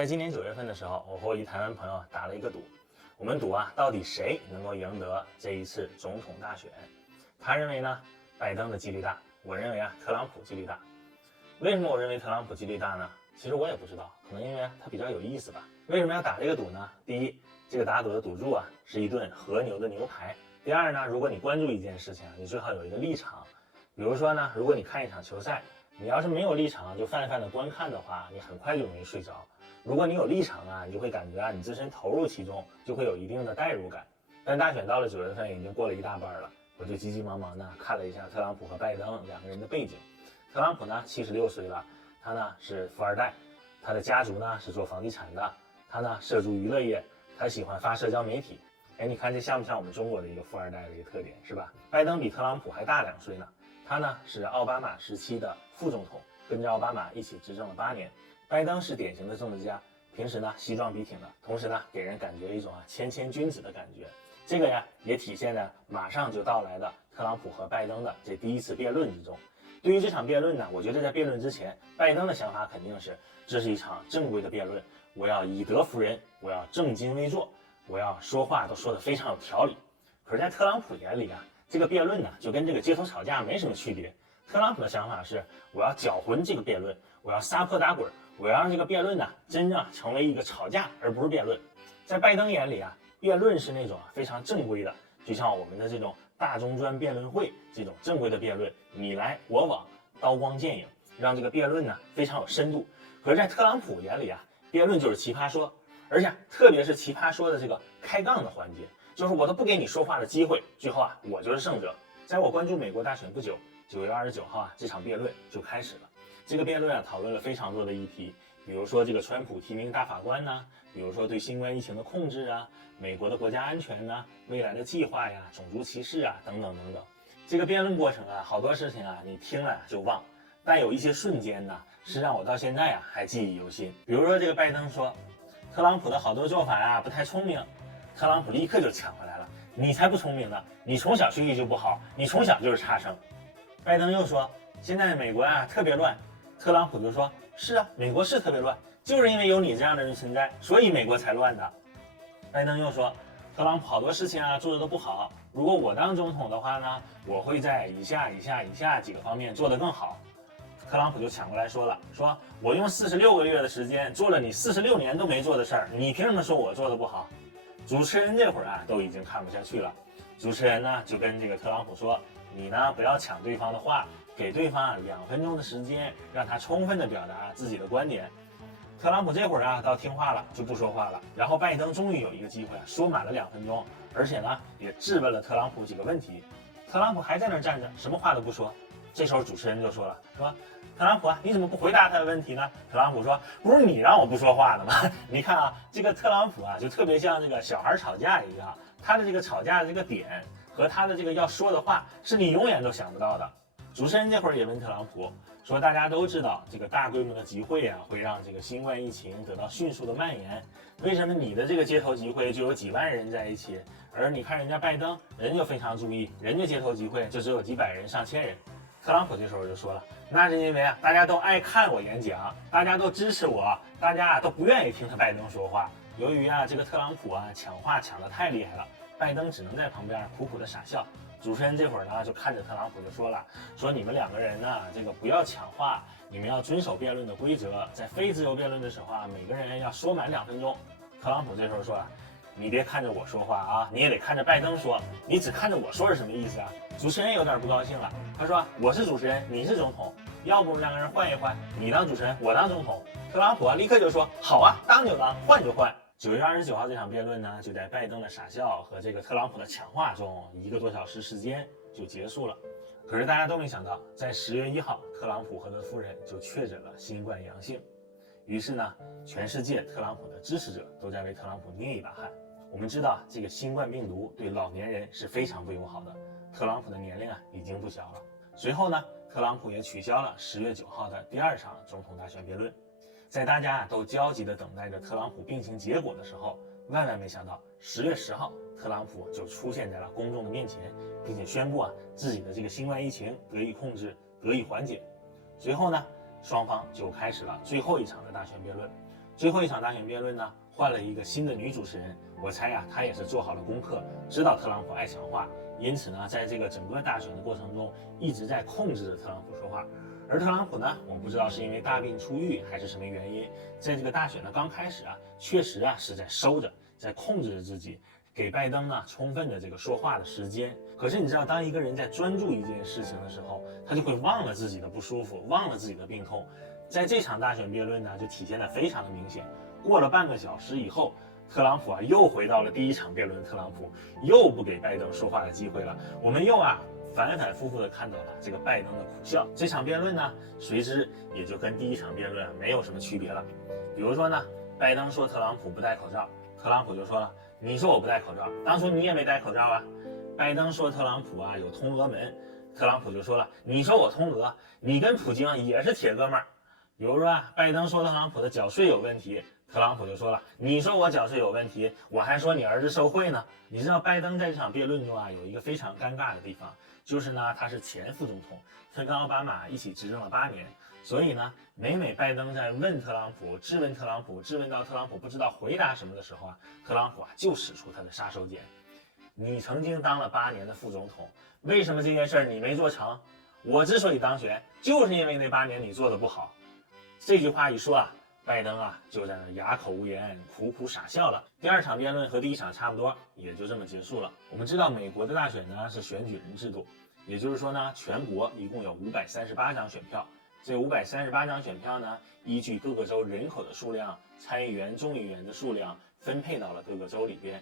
在今年9月份的时候，我和我一台湾朋友打了一个赌，我们赌啊，到底谁能够赢得这一次总统大选？他认为呢，拜登的几率大，我认为啊，特朗普几率大。为什么我认为特朗普几率大呢？其实我也不知道，可能因为他比较有意思吧。为什么要打这个赌呢？第一，这个打赌的赌注啊，是一顿和牛的牛排。第二呢，如果你关注一件事情，你最好有一个立场。比如说呢，如果你看一场球赛，你要是没有立场就泛泛的观看的话，你很快就容易睡着。如果你有立场啊，你就会感觉啊，你自身投入其中，就会有一定的代入感。但大选到了9月份，已经过了一大半了，我就急急忙忙的看了一下特朗普和拜登两个人的背景。特朗普呢76岁了，他呢是富二代，他的家族呢是做房地产的，他呢涉足娱乐业，他喜欢发社交媒体。哎，你看这像不像我们中国的一个富二代的一个特点，是吧？拜登比特朗普还大2岁呢，他呢是奥巴马时期的副总统，跟着奥巴马一起执政了8年。拜登是典型的政治家，平时呢西装笔挺的，同时呢给人感觉一种谦谦君子的感觉。这个呀也体现在马上就到来的特朗普和拜登的这第一次辩论之中。对于这场辩论呢，我觉得在辩论之前，拜登的想法肯定是这是一场正规的辩论，我要以德服人，我要正襟危坐，我要说话都说得非常有条理。可是，在特朗普眼里啊，这个辩论呢就跟这个街头吵架没什么区别。特朗普的想法是，我要搅浑这个辩论，我要撒泼打滚，我要让这个辩论呢真正成为一个吵架，而不是辩论。在拜登眼里啊，辩论是那种非常正规的，就像我们的这种大中专辩论会这种正规的辩论，你来我往，刀光剑影，让这个辩论呢非常有深度。可是，在特朗普眼里啊，辩论就是奇葩说，而且特别是奇葩说的这个开杠的环节，就是我都不给你说话的机会，最后啊我就是胜者。在我关注美国大选不久，9月29号啊这场辩论就开始了。这个辩论啊讨论了非常多的议题，比如说这个川普提名大法官呢，比如说对新冠疫情的控制啊，美国的国家安全呢，未来的计划呀，种族歧视啊，等等等等。这个辩论过程啊，好多事情啊你听了就忘，但有一些瞬间呢是让我到现在啊还记忆犹新。比如说这个拜登说特朗普的好多做法啊不太聪明，特朗普立刻就抢回来了，你才不聪明呢，你从小学习就不好，你从小就是差生。拜登又说现在美国啊特别乱，特朗普就说是啊，美国是特别乱，就是因为有你这样的人存在，所以美国才乱的。拜登又说特朗普好多事情啊做的都不好，如果我当总统的话呢，我会在以下几个方面做得更好。特朗普就抢过来说了，说我用46个月的时间做了你46年都没做的事儿，你凭什么说我做的不好？主持人这会儿啊都已经看不下去了，主持人呢就跟这个特朗普说，你呢不要抢对方的话，给对方2分钟的时间，让他充分的表达自己的观点。特朗普这会儿啊倒听话了，就不说话了。然后拜登终于有一个机会说满了2分钟，而且呢也质问了特朗普几个问题。特朗普还在那儿站着，什么话都不说。这时候主持人就说了，说特朗普啊，你怎么不回答他的问题呢？特朗普说，不是你让我不说话的吗？你看啊，这个特朗普啊就特别像这个小孩吵架一样，他的这个吵架的这个点和他的这个要说的话是你永远都想不到的。主持人这会儿也问特朗普说，大家都知道这个大规模的集会啊会让这个新冠疫情得到迅速的蔓延，为什么你的这个街头集会就有几万人在一起，而你看人家拜登人就非常注意，人家街头集会就只有几百人上千人。特朗普这时候就说了，那是因为啊大家都爱看我演讲，大家都支持我，大家都不愿意听他拜登说话。由于啊这个特朗普啊抢话抢得太厉害了，拜登只能在旁边苦苦的傻笑。主持人这会儿呢就看着特朗普就说了，说你们2个人呢这个不要抢话，你们要遵守辩论的规则，在非自由辩论的时候啊每个人要说满2分钟。特朗普这时候说啊，你别看着我说话啊，你也得看着拜登说，你只看着我说是什么意思啊？主持人有点不高兴了，他说我是主持人，你是总统，要不2个人换一换，你当主持人，我当总统。特朗普啊立刻就说好啊，当就当，换就换。9月29号这场辩论呢，就在拜登的傻笑和这个特朗普的抢话中，1个多小时时间就结束了。可是大家都没想到，在10月1号，特朗普和他夫人就确诊了新冠阳性。于是呢，全世界特朗普的支持者都在为特朗普捏一把汗。我们知道这个新冠病毒对老年人是非常不友好的，特朗普的年龄啊已经不小了。随后呢，特朗普也取消了10月9号的第2场总统大选辩论。在大家都焦急地等待着特朗普病情结果的时候，万万没想到10月10号，特朗普就出现在了公众的面前，并且宣布啊自己的这个新冠疫情得以控制，得以缓解。随后呢，双方就开始了最后一场的大选辩论。最后一场大选辩论呢，换了一个新的女主持人，我猜呀，她也是做好了功课，知道特朗普爱抢话，因此呢，在这个整个大选的过程中，一直在控制着特朗普说话。而特朗普呢，我不知道是因为大病初愈还是什么原因，在这个大选的刚开始啊，确实啊是在收着，在控制着自己，给拜登呢充分的这个说话的时间。可是你知道，当一个人在专注一件事情的时候，他就会忘了自己的不舒服，忘了自己的病痛。在这场大选辩论呢，就体现得非常的明显。过了半个小时以后，特朗普啊又回到了第一场辩论，特朗普又不给拜登说话的机会了。我们又反反复复的看到了这个拜登的苦笑。这场辩论呢，随之也就跟第一场辩论没有什么区别了。比如说呢，拜登说特朗普不戴口罩，特朗普就说了，你说我不戴口罩，当初你也没戴口罩啊。拜登说特朗普有通俄门，特朗普就说了，你说我通俄，你跟普京也是铁哥们儿。比如说拜登说特朗普的缴税有问题，特朗普就说了，你说我缴税有问题，我还说你儿子受贿呢。你知道拜登在这场辩论中有一个非常尴尬的地方，就是呢他是前副总统，他跟奥巴马一起执政了8年，所以呢每拜登在问特朗普、质问特朗普，质问到特朗普不知道回答什么的时候特朗普就使出他的杀手锏。你曾经当了8年的副总统，为什么这件事你没做成？我之所以当选，就是因为那8年你做的不好。这句话一说拜登就在那哑口无言，苦苦傻笑了。第二场辩论和第一场差不多，也就这么结束了。我们知道美国的大选呢是选举人制度，也就是说呢，全国一共有538张选票。这538张选票呢，依据各个州人口的数量、参议员、众议员的数量分配到了各个州里边。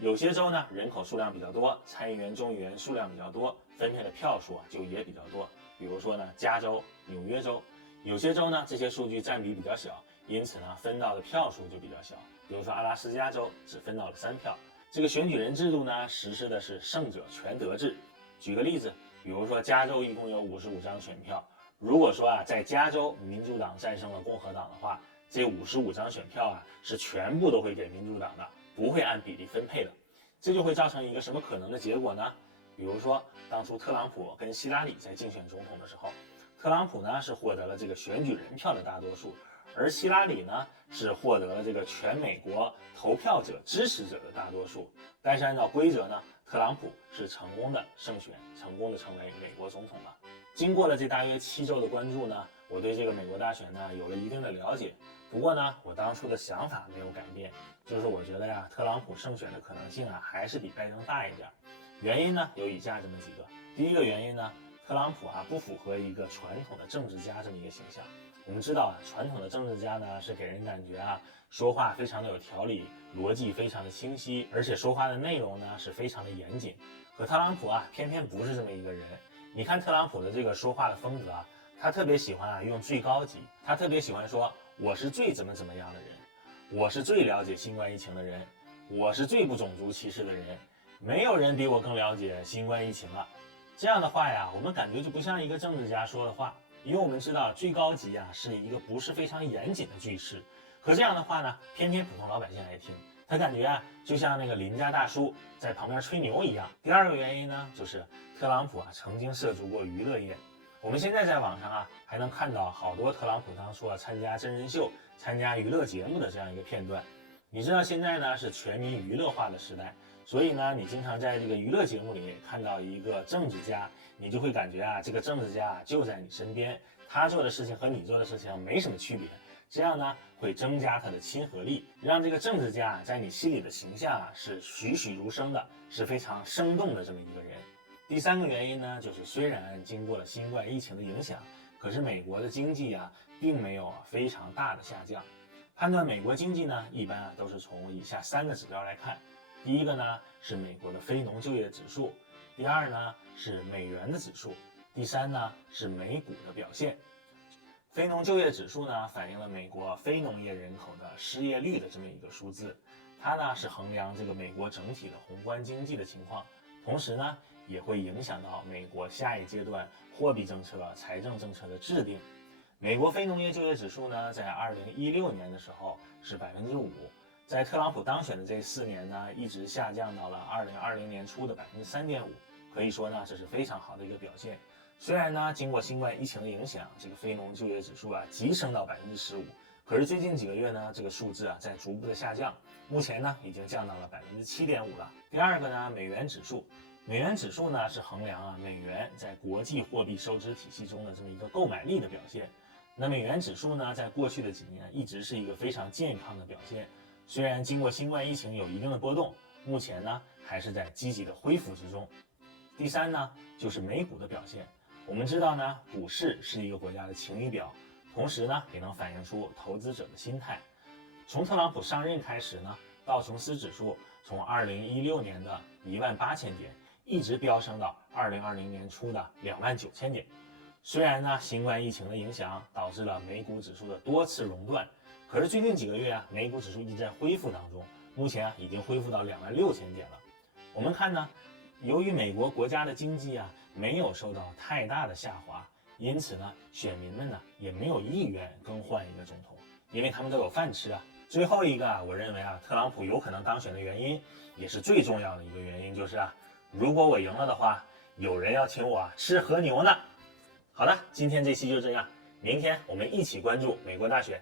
有些州呢人口数量比较多，参议员、众议员数量比较多，分配的票数就也比较多。比如说呢，加州、纽约州。有些州呢这些数据占比比较小，因此呢分到的票数就比较小。比如说阿拉斯加州只分到了3票。这个选举人制度呢实施的是胜者全得制。举个例子，比如说加州一共有55张选票，如果说在加州民主党战胜了共和党的话，这55张选票是全部都会给民主党的，不会按比例分配的。这就会造成一个什么可能的结果呢？比如说当初特朗普跟希拉里在竞选总统的时候，特朗普呢是获得了这个选举人票的大多数，而希拉里呢是获得了这个全美国投票者支持者的大多数。但是按照规则呢，特朗普是成功的胜选，成功的成为美国总统了。经过了这大约7周的关注呢，我对这个美国大选呢有了一定的了解。不过呢，我当初的想法没有改变，就是我觉得特朗普胜选的可能性还是比拜登大一点。原因呢有以下这么几个。第一个原因呢，特朗普不符合一个传统的政治家这么一个形象。我们知道传统的政治家呢是给人感觉说话非常的有条理，逻辑非常的清晰，而且说话的内容呢是非常的严谨。可特朗普偏偏不是这么一个人。你看特朗普的这个说话的风格他特别喜欢用最高级，他特别喜欢说我是最怎么样的人，我是最了解新冠疫情的人，我是最不种族歧视的人，没有人比我更了解新冠疫情了。这样的话我们感觉就不像一个政治家说的话，因为我们知道最高级是一个不是非常严谨的句式。可这样的话呢，偏偏普通老百姓来听，他感觉就像那个邻家大叔在旁边吹牛一样。第二个原因呢，就是特朗普曾经涉足过娱乐业。我们现在在网上还能看到好多特朗普当初参加真人秀、参加娱乐节目的这样一个片段。你知道现在呢是全民娱乐化的时代，所以呢你经常在这个娱乐节目里看到一个政治家，你就会感觉这个政治家就在你身边，他做的事情和你做的事情没什么区别。这样呢会增加他的亲和力，让这个政治家在你心里的形象是栩栩如生的，是非常生动的这么一个人。第三个原因呢，就是虽然经过了新冠疫情的影响，可是美国的经济并没有非常大的下降。判断美国经济呢，一般都是从以下3个指标来看。第一个呢是美国的非农就业指数，第二呢是美元的指数，第三呢是美股的表现。非农就业指数呢反映了美国非农业人口的失业率的这么一个数字，它呢是衡量这个美国整体的宏观经济的情况，同时呢也会影响到美国下一阶段货币政策、财政政策的制定。美国非农业就业指数呢，在2016年的时候是5%，在特朗普当选的这4年呢，一直下降到了2020年初的3.5%，可以说呢，这是非常好的一个表现。虽然呢，经过新冠疫情的影响，这个非农就业指数急升到15%，可是最近几个月呢，这个数字啊在逐步的下降，目前呢已经降到了7.5%了。第二个呢，美元指数。美元指数呢是衡量啊美元在国际货币收支体系中的这么一个购买力的表现。那美元指数呢，在过去的几年一直是一个非常健康的表现，虽然经过新冠疫情有一定的波动，目前呢还是在积极的恢复之中。第三呢，就是美股的表现。我们知道呢，股市是一个国家的晴雨表，同时呢也能反映出投资者的心态。从特朗普上任开始呢，道琼斯指数从2016年的18000点一直飙升到2020年初的29000点。虽然呢，新冠疫情的影响导致了美股指数的多次熔断，可是最近几个月啊，美股指数一直在恢复当中，目前啊已经恢复到26000点了。我们看呢，由于美国国家的经济啊没有受到太大的下滑，因此呢，选民们呢也没有意愿更换一个总统，因为他们都有饭吃啊。最后一个啊，我认为啊，特朗普有可能当选的原因，也是最重要的一个原因，就是啊，如果我赢了的话，有人要请我吃和牛呢。好了，今天这期就这样，明天我们一起关注美国大选。